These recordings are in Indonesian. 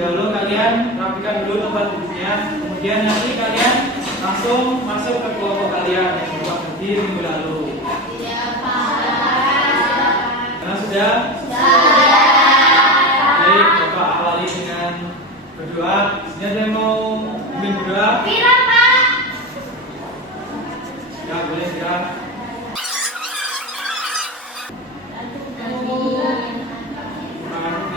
dahulu kalian rapikan dulu tempat duduknya, kemudian nanti kalian langsung masuk ke kelompok kalian yang Bapak bagi minggu lalu. Iya, Pak. Karena sudah? Baik, Bapak awali dengan berdoa. Sini ada yang mau bimbing berdoa? Bila, Pak. Ya, boleh silakan.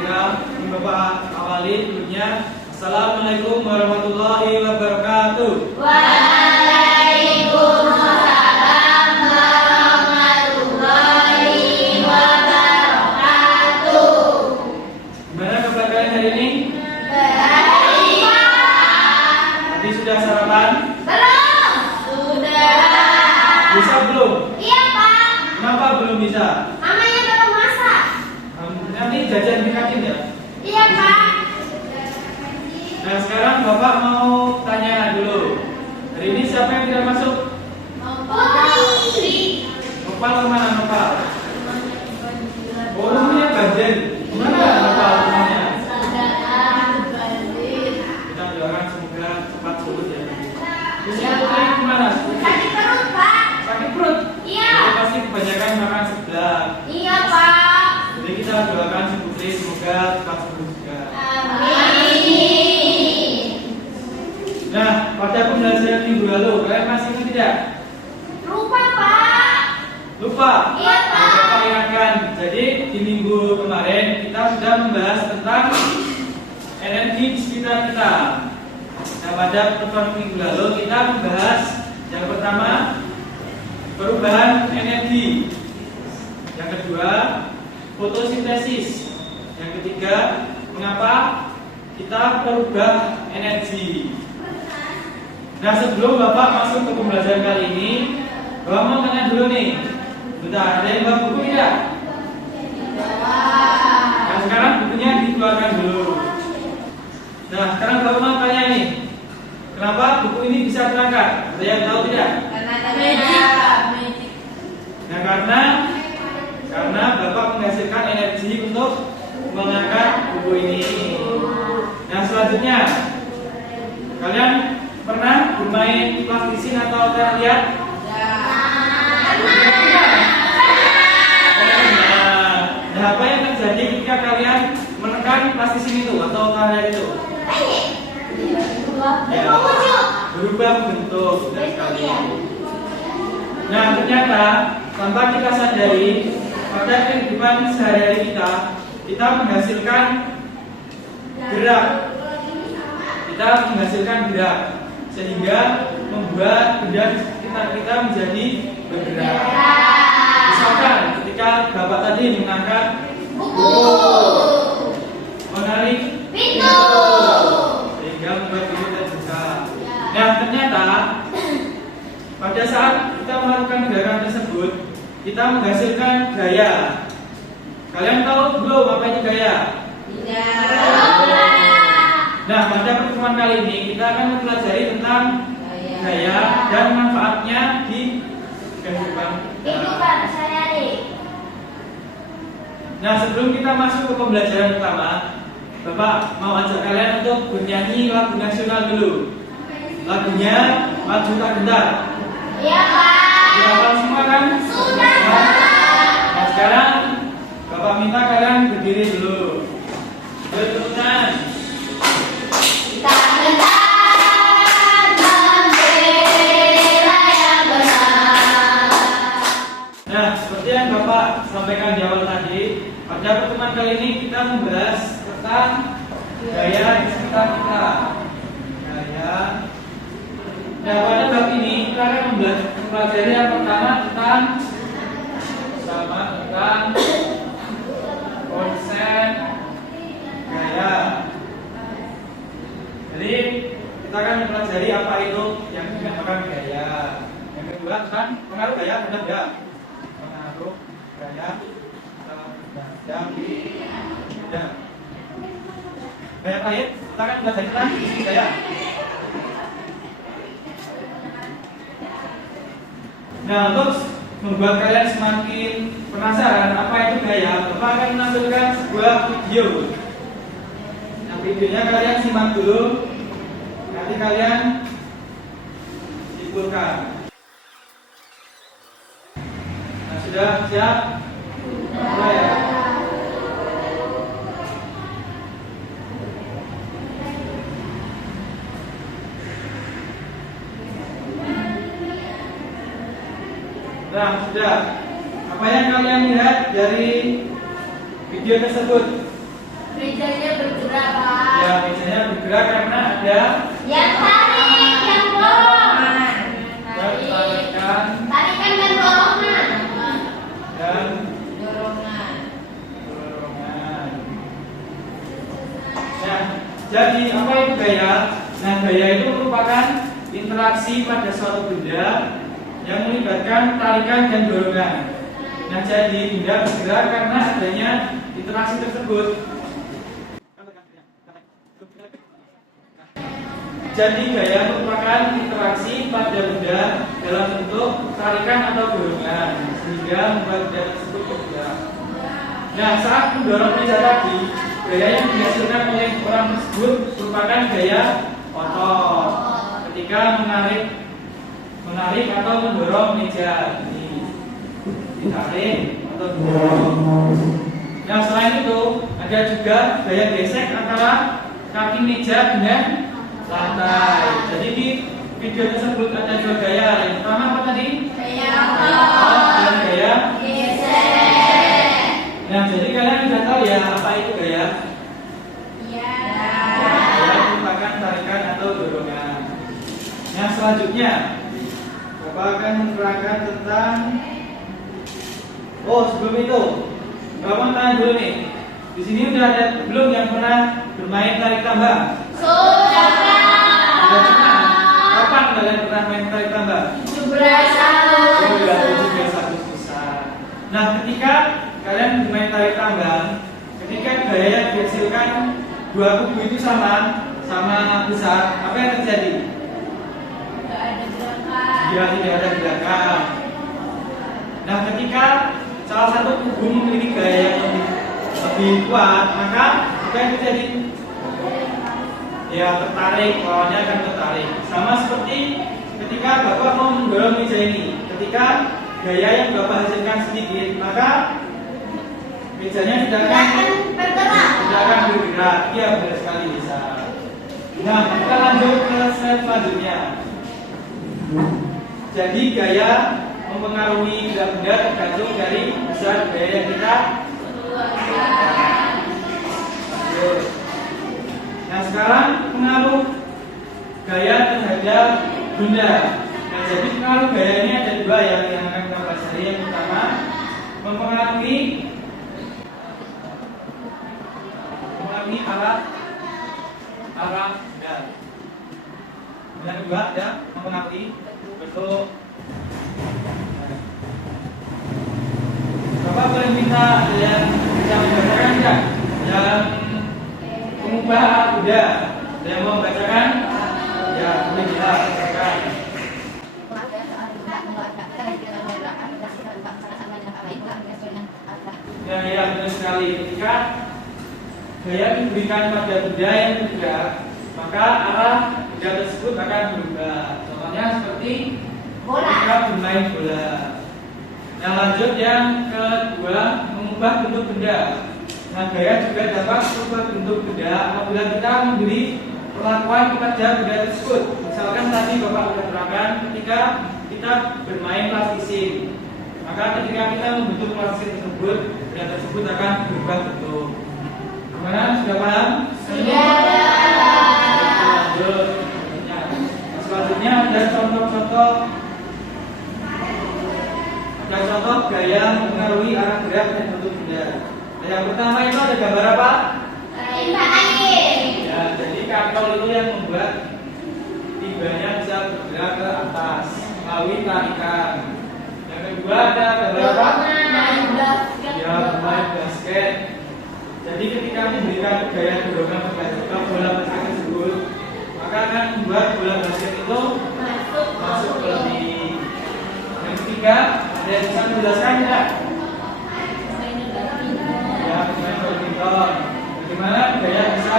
Ini Bapak awali dulunya. Assalamualaikum warahmatullahi wabarakatuh. Waalaikumsalam warahmatullahi wabarakatuh. Gimana kabar kalian hari ini? Baik, Pak. Tadi sudah sarapan? Belum. Sudah. Bisa belum? Iya, Pak. Kenapa belum bisa? Mamanya belum masak. Nanti jajan dikakin ya? Iya, Pak. Nah sekarang Bapak mau tanya dulu. Hari ini siapa yang tidak masuk? Putri. Nopal kemana Nopal? Oh rumahnya Banjen. Gimana Nopal rumahnya? Kita doakan semoga cepat surut ya. Terus yang Putri gimana? Sakit perut, Pak. Sakit perut? Iya. Jadi pasti kebanyakan makan seblak. Iya, Pak. Jadi kita doakan si Putri semoga cepat sembuh juga. Amin. Nah, pada pembelajaran minggu lalu, kalian masih ingat tidak? Lupa, Pak. Lupa? Iya, Pak. Bapak ingatkan. Jadi di minggu kemarin kita sudah membahas tentang energi di sekitar kita. Nah, pada pertemuan minggu lalu kita membahas yang pertama perubahan energi, yang kedua fotosintesis, yang ketiga mengapa kita berubah energi. Nah sebelum Bapak masuk ke pembelajaran kali ini, Bapak mau tanya dulu nih. Bentar, ada yang bawa buku tidak? Nah sekarang bukunya dikeluarkan dulu. Nah sekarang Bapak mau tanya nih, kenapa buku ini bisa terangkat? Ada yang tahu tidak? Nah karena Bapak menghasilkan energi untuk mengangkat buku ini. Nah selanjutnya, kalian pernah bermain plastisin atau kalian lihat? Nah, apa yang terjadi ketika kalian menekan plastisin itu atau kalian itu? Ya, berubah bentuk dan sekali. Nah, ternyata tanpa kita sadari pada kehidupan sehari-hari kita menghasilkan gerak. Kita menghasilkan gerak sehingga membuat benda di sekitar kita menjadi bergerak. Misalkan ketika Bapak tadi mengangkat buku, menarik Pintu. sehingga membuat pintu terbuka. Nah ternyata pada saat kita melakukan gerakan tersebut kita menghasilkan gaya. Kalian tahu belum apa itu gaya? Nah, pada pertemuan kali ini kita akan mempelajari tentang gaya dan manfaatnya di kehidupan kita. Nah, sebelum kita masuk ke pembelajaran utama, Bapak mau ajak kalian untuk bernyanyi lagu nasional dulu. Lagunya Maju Tak Gentar. Iya, Pak. Dihafal semua kan? Sudah, Pak. Nah, sekarang Bapak minta kalian berdiri dulu. Tepuk tangan. Nah, seperti yang Bapak sampaikan di awal tadi, pada pertemuan kali ini kita membahas tentang gaya di sekitar kita. Gaya. Nah, pada bab ini kita akan mempelajari yang pertama tentang konsep gaya. Jadi kita akan mempelajari apa itu yang dinamakan gaya. Yang kedua tentang pengaruh gaya terhadap benda. Pengaruh gaya terhadap benda. Gaya terakhir kita akan mempelajari tentang isi gaya. Nah, untuk membuat kalian semakin penasaran apa itu gaya, Bapak akan menampilkan sebuah video. Nah, videonya kalian simak dulu, nanti kalian simpulkan. Nah, sudah siap? Mulai ya. Nah, sudah. Apa yang kalian lihat dari video tersebut? Mejanya bergerak, Pak. Ya, mejanya bergerak karena ada Yang tarik, yang dorong. tarikan Tarikan dan dorongan. dan Dorongan. dorongan. Ya, jadi apa itu gaya? Nah, gaya itu merupakan interaksi pada suatu benda yang melibatkan tarikan dan dorongan. Nah, jadi benda bergerak karena adanya interaksi tersebut. Jadi gaya merupakan interaksi pada benda dalam bentuk tarikan atau dorongan sehingga membuat benda tersebut bergerak. Nah, saat mendorong meja tadi, gaya yang dihasilkan oleh orang tersebut merupakan gaya otot ketika menarik atau mendorong meja ini, ditarik atau mendorong. Nah, selain itu ada juga gaya gesek antara kaki meja dengan lantai. Jadi di video tersebut ada dua gaya. Yang pertama apa tadi? Gaya Otot dan gaya gesek. Nah, jadi kalian sudah tahu ya apa itu gaya? Ya. Gaya merupakan tarikan atau dorongan. Yang selanjutnya, Bapak akan menerangkan tentang. Oh, sebelum itu, Bapak tanya dulu nih. Di sini udah ada belum yang pernah bermain tarik tambang? Sudah. Sudah pernah. Kapan kalian pernah main tarik tambang? 17 Oh, ya, tahun. 17 Agustus. Nah, ketika kalian bermain tarik tambang, ketika gaya yang dihasilkan dua kubu itu sama besar, apa yang terjadi? Tidak ada gerakan. Ya, tidak ada gerakan. Nah, ketika salah satu kubu memiliki gaya yang lebih kuat, maka apa yang terjadi? Ya, tertarik, lawannya akan tertarik. Sama seperti ketika Bapak mau mendorong meja ini, ketika gaya yang Bapak hasilkan sedikit, maka mejanya tidak akan bergerak. Iya, benar sekali bisa. Nah, kita lanjut ke slide selanjutnya. Jadi gaya mempengaruhi benda-benda tergantung dari besar gaya yang kita. Nah, sekarang pengaruh gaya terhadap benda. Nah, jadi pengaruh gaya ini ada dua yang akan kita pelajari. Yang pertama, mempengaruhi arah benda. Yang kedua ada mempengaruhi bentuk. Bapak boleh minta yang bisa membacakan enggak? Yang mengubah benda. Yang mau membacakan? Ya, boleh kita bacakan. Ya, benar sekali. Ketika gaya diberikan pada benda yang bergerak, maka arah benda tersebut akan berubah. Contohnya seperti ketika bermain bola. Nah, lanjut yang kedua, mengubah bentuk benda. Nah, gaya juga dapat mengubah bentuk benda apabila kita memberi perlakuan kepada benda tersebut. Misalkan tadi Bapak sudah terangkan ketika kita bermain plastisin, maka ketika kita membentuk plastisin tersebut, benda tersebut akan berubah bentuk. Gimana? Sudah paham? Sudah. Lanjut. Selanjutnya ada contoh-contoh gaya mempengaruhi arah gerak dan bentuk benda. Nah, yang pertama itu ada gambar apa? Timba air. Ya, jadi kantong itu yang membuat timbanya bisa bergerak ke atas melalui tarikan. Yang kedua ada gambar apa? Ya, bermain basket. Jadi ketika memberikan gaya dorongan ke bola basket tersebut, maka akan membuat bola basket itu masuk ke lebih. Yang ketiga, ada yang bisa menjelaskan tidak? Ya, bermain badminton. Bagaimana gaya bisa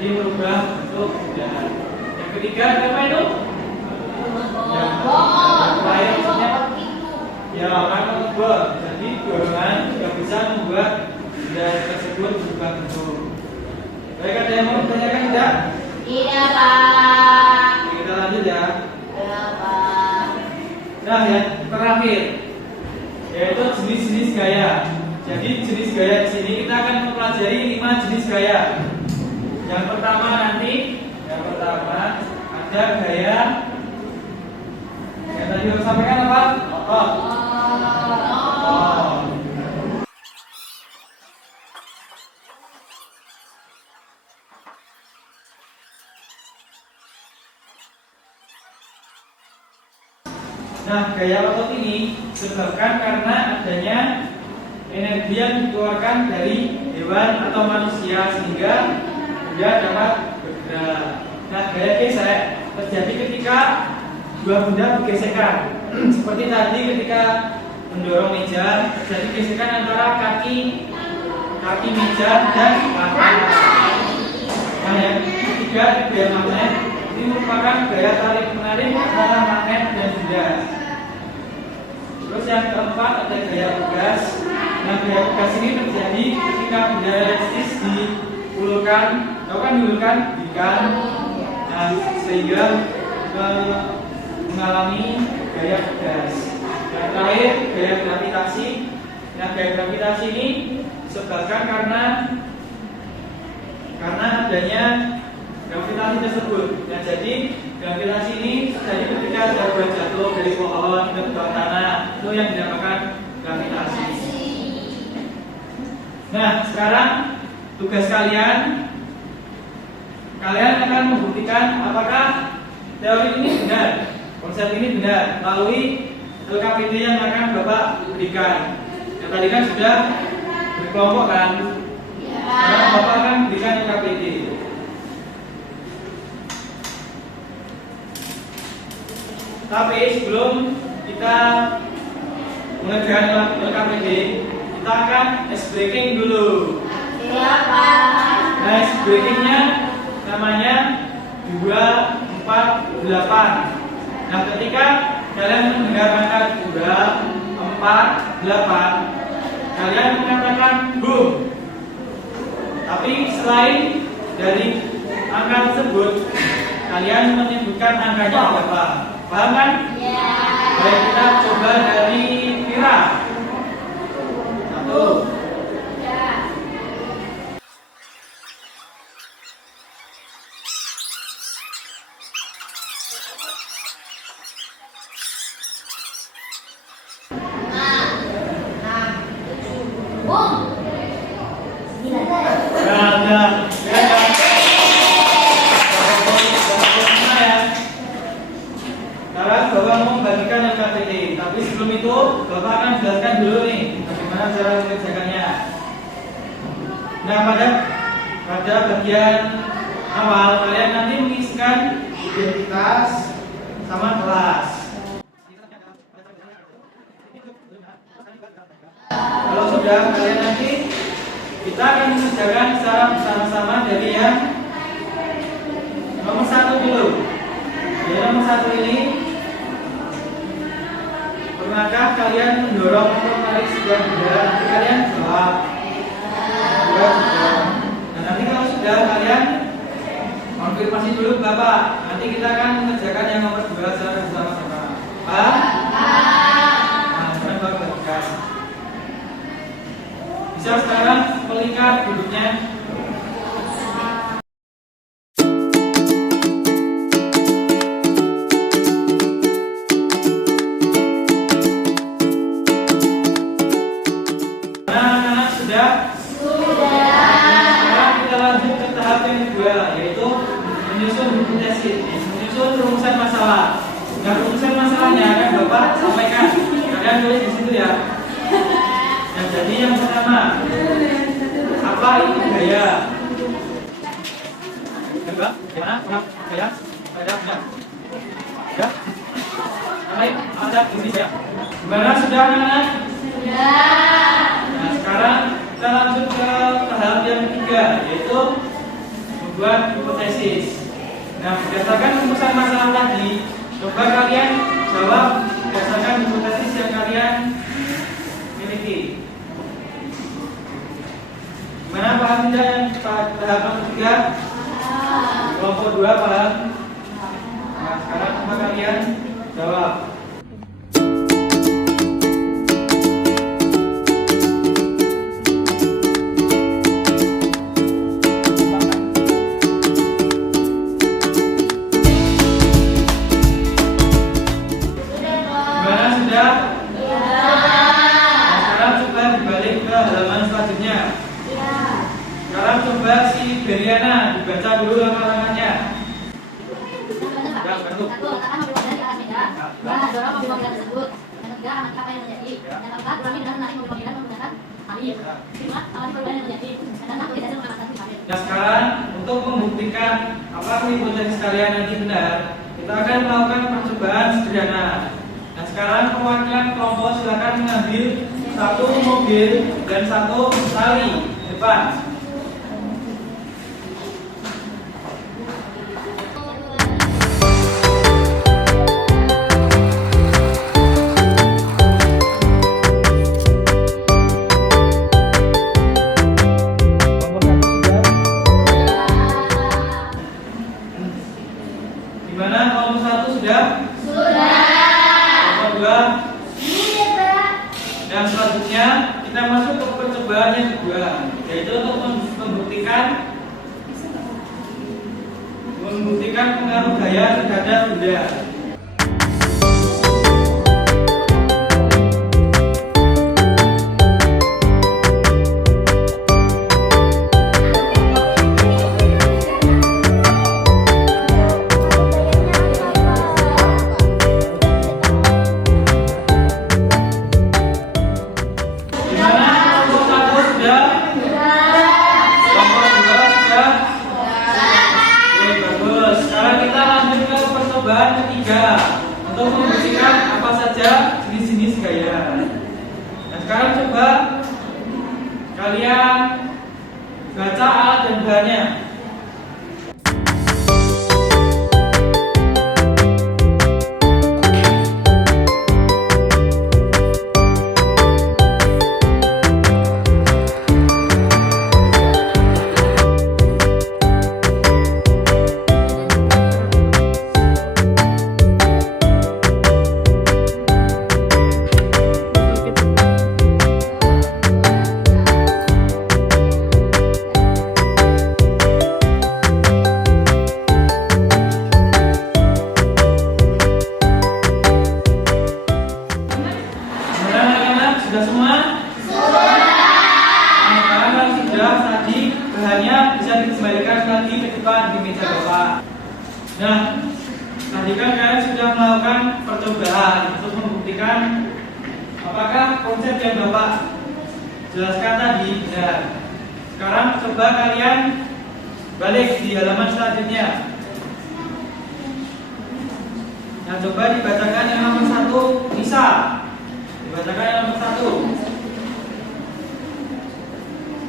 Jadi merubah bentuk benda. Yang ketiga apa itu? Terakhir maksudnya ya akan membuat. Jadi dorongan juga bisa membuat benda tersebut berubah bentuk. Baik, ada yang mau ditanyakan tidak? Tidak, Pak. Kita lanjut ya. Tidak, Pak. Nah, yang terakhir yaitu jenis-jenis gaya. Jadi jenis gaya di sini kita akan mempelajari 5 jenis gaya. Yang pertama ada gaya yang tadi saya sampaikan apa? Otot. Nah, gaya otot ini disebabkan karena adanya energi yang dikeluarkan dari hewan atau manusia sehingga dia dapat bergerak. Nah, gaya gesek terjadi ketika dua benda bergesekan. Seperti tadi ketika mendorong meja, terjadi gesekan antara kaki meja dan lantai. Nah, yang ketiga gaya magnet ini merupakan gaya tarik menarik antara magnet dan benda. Terus yang keempat ada gaya tugas. Nah, gaya tugas ini terjadi ketika benda elastis diulurkan, diikat, nah, sehingga mengalami gaya tugas. Yang terakhir gaya gravitasi. Nah, gaya gravitasi ini disebabkan karena adanya gravitasi tersebut. Nah, jadi gravitasi ini terjadi ketika ada benda jatuh dari pohon ke bawah tanah, itu yang dinamakan gravitasi. Nah, sekarang tugas kalian akan membuktikan apakah teori ini benar, konsep ini benar melalui LKPD yang akan Bapak berikan. Yang tadi kan sudah berkelompok kan? Sekarang Bapak akan berikan LKPD. Tapi sebelum kita mengerjakan LKPD, kita akan ice breaking dulu. Siapa? Nah, ice breakingnya namanya 248. Nah, ketika kalian mendengar angka 248, kalian mengatakan boom. Tapi selain dari angka tersebut, kalian menyebutkan angkanya berapa? Paham kan? Ya. Baik, kita coba dari Vira. 1. Ya. Boom. 9. Ada. Sekarang Bapak mau membagikan LKPD, tapi sebelum itu Bapak akan jelaskan dulu nih bagaimana cara mengerjakannya. Nah, pada bagian awal kalian nanti mengisikan identitas sama kelas. Kalau sudah, kalian nanti kita akan mengerjakan secara bersama-sama dari yang nomor 1 dulu. Jadi nomor 1 ini, pernahkah kalian mendorong atau menarik sebuah benda? Nanti kalian jawab. Nah, nanti kalau sudah, kalian konfirmasi dulu ke Bapak. Nanti kita akan mengerjakan yang nomor 2 secara bersama-sama. Paham? Nah, sekarang Bapak bagikan. Bisa sekarang melihat duduknya. Menyusun rumusan masalah. Nah, rumusan masalahnya akan Bapak sampaikan. Kalian tulis di situ ya. Nah, jadi yang pertama, apa itu gaya? Coba, gimana? Gaya? Ada enggak? Ya? Ada ini ya. Gimana sudah anak-anak? Sudah. Nah, sekarang kita lanjut ke tahap yang ketiga, yaitu membuat hipotesis. Nah, berdasarkan rumusan masalah tadi, coba kalian jawab berdasarkan hipotesis yang kalian miliki. Gimana, paham tidak yang tahapan ketiga? Kelompok 2 paham? Nah, sekarang coba kalian jawab. Gimana, sudah? Nah, sekarang coba dibalik ke halaman selanjutnya. Sekarang coba si Beriana dibaca dulu langkah-langkahnya. Satu, letakkan mobil mobilan di atas meja. Dua, dorong mobil mobilan tersebut. Yang ketiga, amati apa yang terjadi. Yang keempat, kurangi dengan menarik mobil mobilan menggunakan tali. Kelima, amati perubahan yang terjadi. Dan enam, tulis hasil pengamatan kemarin. Nah, sekarang untuk membuktikan apakah hipotesis kalian nanti benar, kita akan melakukan percobaan sederhana. Nah, sekarang perwakilan kelompok silakan mengambil satu mobil dan satu tali depan. Gimana, kelompok 1 sudah? Kelompok 2? Dan selanjutnya kita masuk ke percobaan yang kedua, yaitu untuk membuktikan pengaruh gaya terhadap benda. Percobaan ketiga untuk membuktikan apa saja jenis-jenis gaya. Nah, sekarang coba kalian baca alat dan bahannya. Sudah semua? Sudah. Nah, sekarang kalau sudah, tadi bahannya bisa dikembalikan lagi ke depan di meja Bapak. Nah, tadi kan kalian sudah melakukan percobaan untuk membuktikan apakah konsep yang Bapak jelaskan tadi benar. Sekarang coba kalian balik di halaman selanjutnya. Nah, coba dibacakan yang nomor 1, Nisa. Dibacakan yang nomor 1.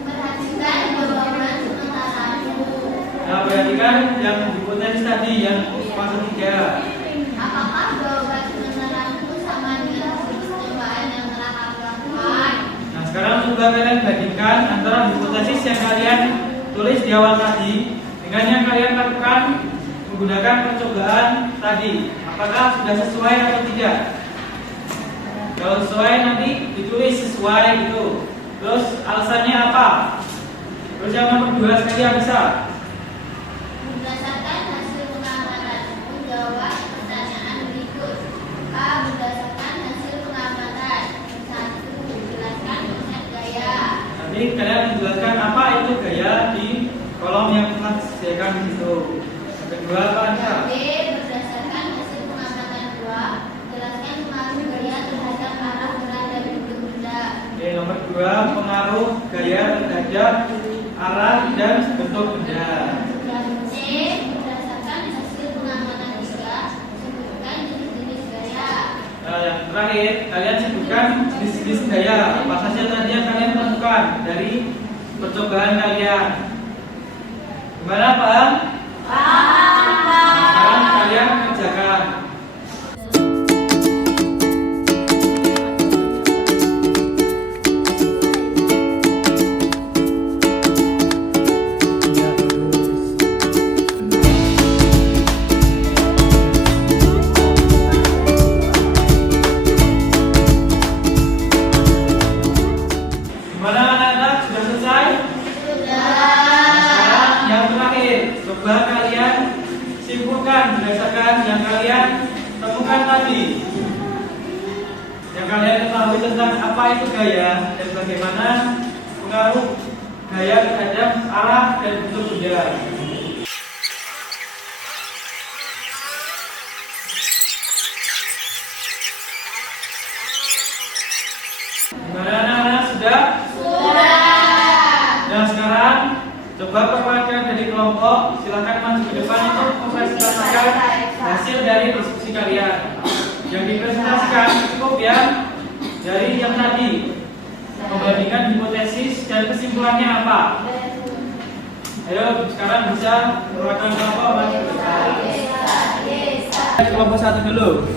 Perhatikan jawaban sementara dulu. Nah, perhatikan yang hipotesis tadi yang fase 3. Apakah jawaban sementara itu sama dengan hasil percobaan yang telah kamu lakukan? Nah, sekarang coba kalian bandingkan antara hipotesis yang kalian tulis di awal tadi dengan yang kalian lakukan menggunakan percobaan tadi. Apakah sudah sesuai atau tidak? Kalau sesuai nanti ditulis sesuai gitu. Terus alasannya apa? Terus yang nomor 2 sekali yang bisa. Berdasarkan hasil pengamatan, menjawab pertanyaan berikut. A. Berdasarkan hasil pengamatan. 1. Jelaskan konsep gaya. Nanti kalian menjelaskan apa itu gaya di kolom yang telah disediakan di situ. Yang kedua apa aja? B. Berdasarkan hasil pengamatan 2. Jelaskan pengaruh gaya terhadap arah berat dan bentuk benda. Oke, nomor 2 pengaruh gaya terhadap arah dan bentuk benda. C. Berdasarkan hasil pengamatan 3. Sebutkan jenis-jenis gaya. Nah, yang terakhir kalian sebutkan jenis-jenis gaya apa saja tadi yang kalian temukan dari percobaan kalian. Gimana, paham? Sekarang kalian kerjakan. Gimana anak-anak? Sudah selesai? Sekarang yang terakhir, coba kalian simpulkan berdasarkan yang kalian temukan tadi. Yang kalian ketahui tentang apa itu gaya dan bagaimana pengaruh gaya terhadap arah dan bentuk benda. Gimana anak-anak? Sudah? Nah sekarang coba perwakilan dari kelompok silakan maju ke depan untuk mempresentasikan hasil dari diskusi kalian. Yang dipresentasikan cukup ya dari yang tadi, membandingkan hipotesis dan kesimpulannya apa. Ayo sekarang bisa perwakilan kelompok maju ke depan. Kelompok satu dulu.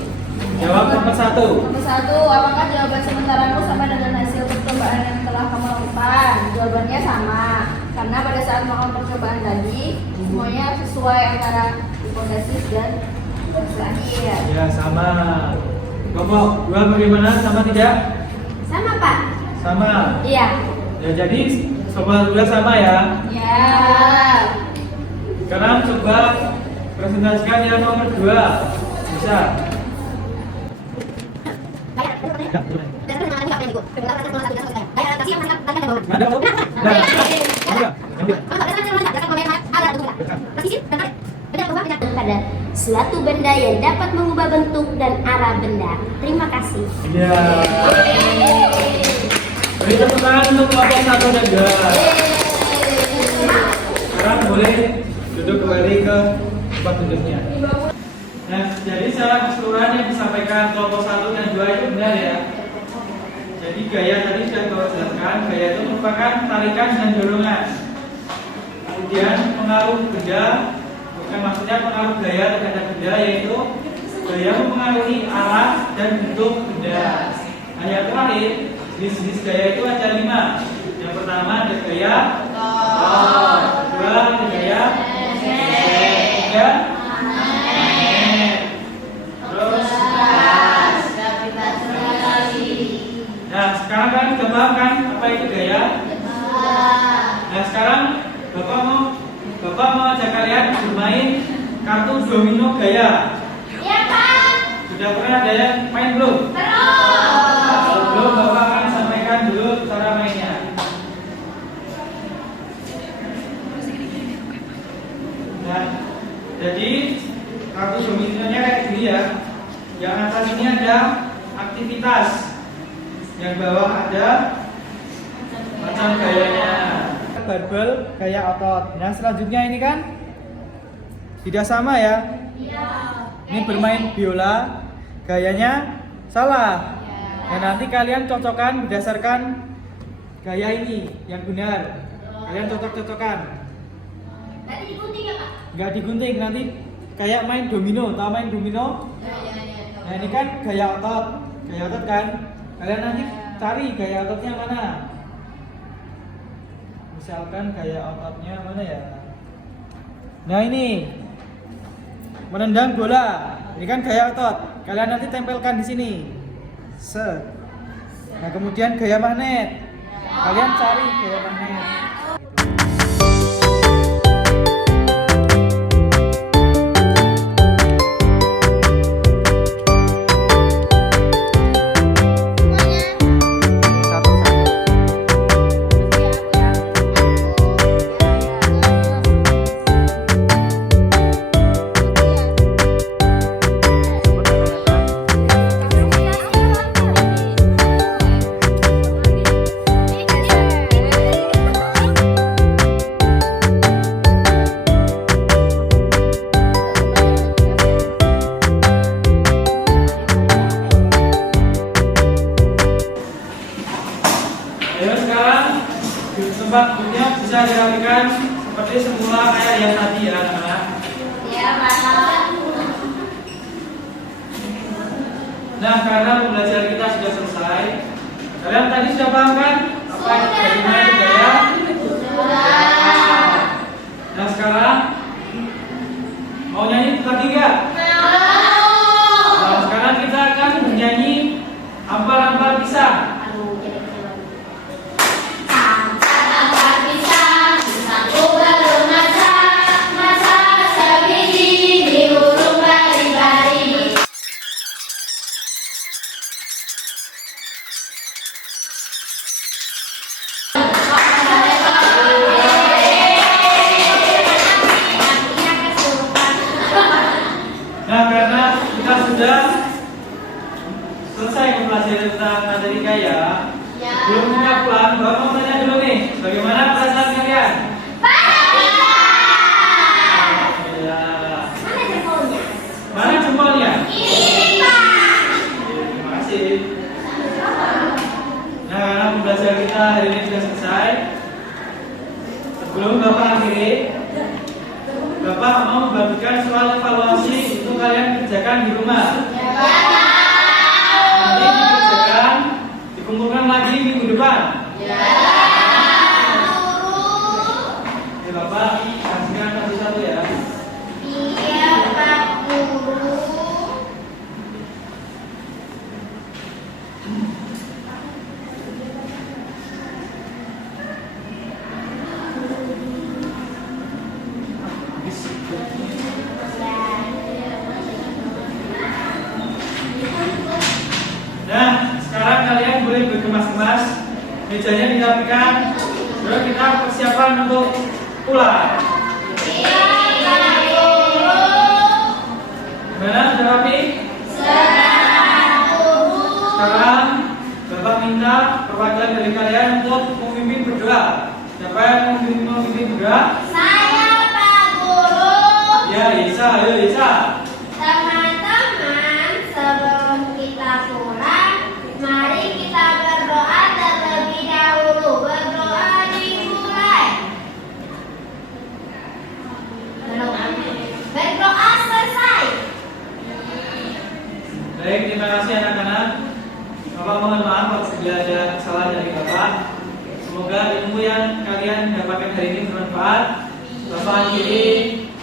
Jawab kelompok satu. Nomor 1, apakah jawaban sementaramu sama dengan hasil percobaan yang telah kamu lakukan? Jawabannya sama, karena pada saat melakukan percobaan tadi semuanya sesuai antara hipotesis dan hasil akhir. Ya sama. Kelompok dua bagaimana? Sama tidak? Sama Pak? Sama. Iya. Ya jadi sobat dua sama ya. Ya. Sekarang coba presentasikan yang nomor 2. Bisa. Pada suatu benda yang dapat mengubah bentuk dan arah benda. Terima kasih. Iya. Beri tepuk tangan untuk kelompok 1 dan 2. Sekarang boleh duduk kembali ke tempat duduknya. Nah, jadi secara keseluruhan yang disampaikan kelompok 1 dan 2 itu benar ya. Jadi gaya tadi sudah kau jelaskan, gaya itu merupakan tarikan dan dorongan. Kemudian pengaruh benda, bukan maksudnya pengaruh gaya terhadap benda, yaitu gaya mempengaruhi arah dan bentuk benda. Nah yang terakhir, jenis-jenis gaya itu ada 5. Yang pertama ada gaya kedua ada gaya ketiga terus. Nah sekarang kan sudah paham kan apa itu gaya? Nah sekarang Bapak mau ajak kalian bermain kartu domino gaya. Iya Pak. Sudah pernah ada yang main belum? Kalau belum, Bapak akan sampaikan dulu cara mainnya. Nah, jadi kartu dominonya kayak gini ya. Yang atas ini ada aktivitas, yang bawah ada macam gayanya. Barbel gaya otot. Nah selanjutnya ini kan tidak sama ya. Ini bermain biola, gayanya salah. Nah nanti kalian cocokkan berdasarkan gaya ini yang benar. Kalian cocok-cocokkan. Tadi digunting ya Pak? Nggak digunting, nanti kayak main domino. Tahu main domino? Nah ini kan gaya otot kan. Kalian nanti cari gaya ototnya mana. Misalkan gaya ototnya mana ya? Nah ini menendang bola. Ini kan gaya otot. Kalian nanti tempelkan di sini. Set. Nah kemudian gaya magnet. Kalian cari gaya magnet. Ayo sekarang tempat duduknya bisa dirapikan seperti Masih semula kayak yang tadi ya anak-anak. Ya, Pak. Nah, karena pembelajaran kita sudah selesai, kalian tadi sudah paham kan? Apa yang bagaimana itu gaya? Nah, sekarang mau nyanyi lagi nggak? Nah, sekarang kita akan menyanyi ampar-ampar pisang. Nah, karena kita sudah selesai mempelajari tentang materi gaya, belum kita pulang, Bapak mau tanya dulu nih, bagaimana perasaan kalian? Alhamdulillah. Mana jempolnya? Terima kasih. Nah, karena pembelajaran kita hari ini sudah selesai, sebelum Bapak akhiri, Bapak mau membagikan soal evaluasi untuk kalian kerjakan di rumah. Nanti dikerjakan, dikumpulkan lagi minggu depan. Oke, Bapak kasihkan satu-satu ya. Iya, Pak Guru. Nah, sekarang kalian boleh berkemas-kemas, mejanya dirapikan, lalu kita persiapan untuk pulang. Gimana, sudah rapi? Sekarang Bapak minta perwakilan dari kalian untuk memimpin berdoa. Siapa yang memimpin berdoa? Saya, Pak Guru. Ya, Yesa, ayo Yesa. Teman-teman, sebelum kita pulang, mari kita berdoa terlebih dahulu. Berdoa dimulai. Berdoa selesai. Baik, terima kasih anak-anak. Bapak mohon maaf apabila ada kesalahan dari Bapak. Semoga ilmu yang kalian dapatkan hari ini bermanfaat. Bapak akhiri.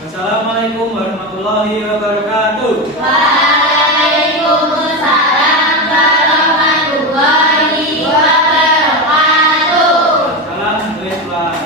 Wassalamualaikum warahmatullahi wabarakatuh. Waalaikumsalam warahmatullahi wabarakatuh. Salam, boleh pulang.